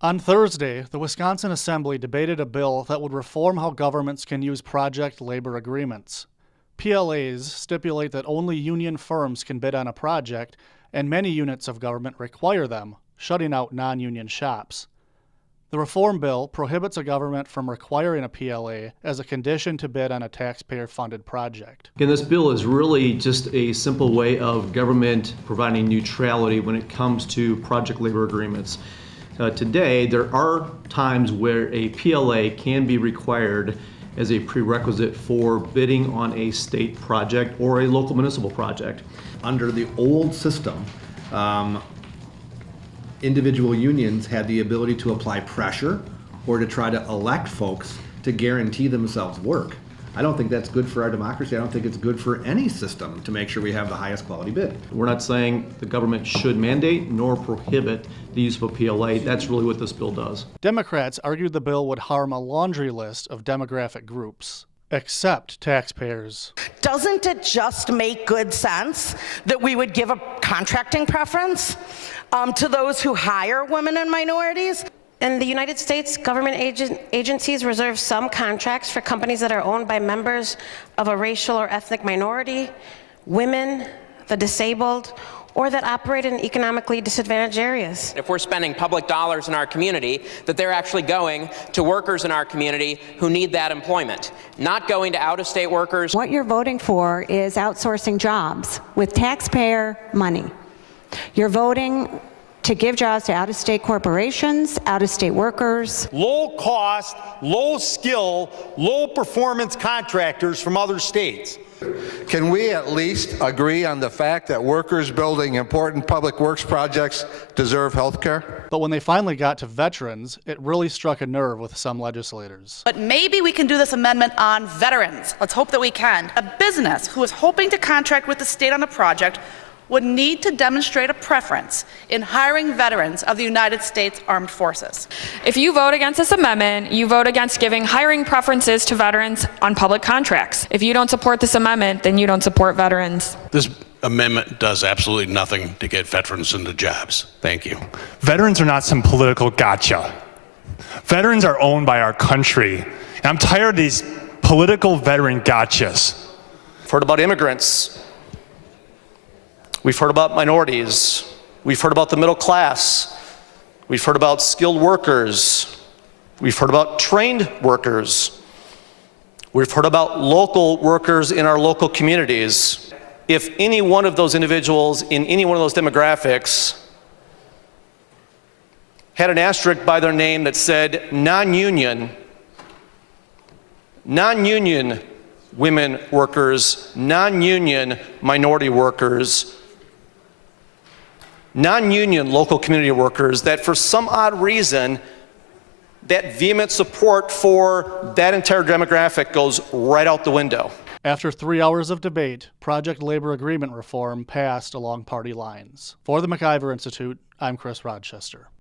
On Thursday, the Wisconsin Assembly debated a bill that would reform how governments can use project labor agreements. PLAs stipulate that only union firms can bid on a project, and many units of government require them, shutting out non-union shops. The reform bill prohibits a government from requiring a PLA as a condition to bid on a taxpayer-funded project. And this bill is really just a simple way of government providing neutrality when it comes to project labor agreements. Today, there are times where a PLA can be required as a prerequisite for bidding on a state project or a local municipal project. Under the old system, individual unions had the ability to apply pressure or to try to elect folks to guarantee themselves work. I don't think that's good for our democracy. I don't think it's good for any system to make sure we have the highest quality bid. We're not saying the government should mandate nor prohibit the use of a PLA. That's really what this bill does. Democrats argued the bill would harm a laundry list of demographic groups, except taxpayers. Doesn't it just make good sense that we would give a contracting preference to those who hire women and minorities? In the United States, government agencies reserve some contracts for companies that are owned by members of a racial or ethnic minority, women, the disabled, or that operate in economically disadvantaged areas. If we're spending public dollars in our community, that they're actually going to workers in our community who need that employment, not going to out-of-state workers. What you're voting for is outsourcing jobs with taxpayer money. You're voting to give jobs to out-of-state corporations, out-of-state workers. Low cost, low skill, low performance contractors from other states. Can we at least agree on the fact that workers building important public works projects deserve health care? But when they finally got to veterans, it really struck a nerve with some legislators. But maybe we can do this amendment on veterans. Let's hope that we can. A business who is hoping to contract with the state on a project would need to demonstrate a preference in hiring veterans of the United States Armed Forces. If you vote against this amendment, you vote against giving hiring preferences to veterans on public contracts. If you don't support this amendment, then you don't support veterans. This amendment does absolutely nothing to get veterans into jobs. Thank you. Veterans are not some political gotcha. Veterans are owned by our country. And I'm tired of these political veteran gotchas. I've heard about immigrants. We've heard about minorities. We've heard about the middle class. We've heard about skilled workers. We've heard about trained workers. We've heard about local workers in our local communities. If any one of those individuals in any one of those demographics had an asterisk by their name that said non-union women workers, non-union minority workers, non-union local community workers, that for some odd reason, that vehement support for that entire demographic goes right out the window. After 3 hours of debate, project labor agreement reform passed along party lines. For the MacIver Institute, I'm Chris Rochester.